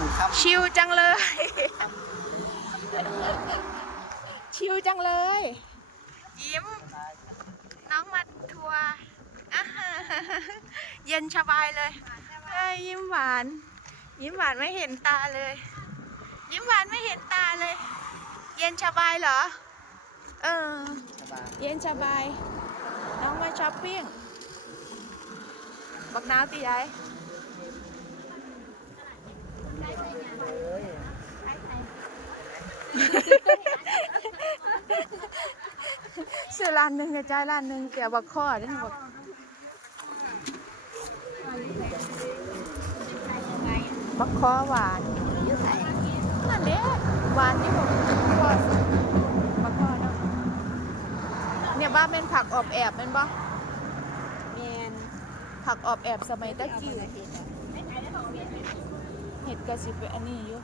กันครับชิวจังเลย ชิวจังเลย ยิ้ม น้องมาทัวร์อ่าฮะเย็นสบายเลยยิ้มหวาน ยิ้มหวานไม่เห็นตาเลย ยิ้มหวานไม่เห็นตาเลย เย็นสบายเหรอ เออ เย็นสบาย น้องมาช้อปปิ้ง บักน้าวตีไอซื้อร้านหนึ่งกระจายร้านหนึ่งเกี่ยวบักข้อได้ไหมบักข้อหวานนั่นเด้หวานที่ผมบักข้อเนาะเนี่ยบ้าเป็นผักออบแอบเป็นบ่ผักออบแอบสมัยตะกี้เห็ดกระสิบอันนี้อยู่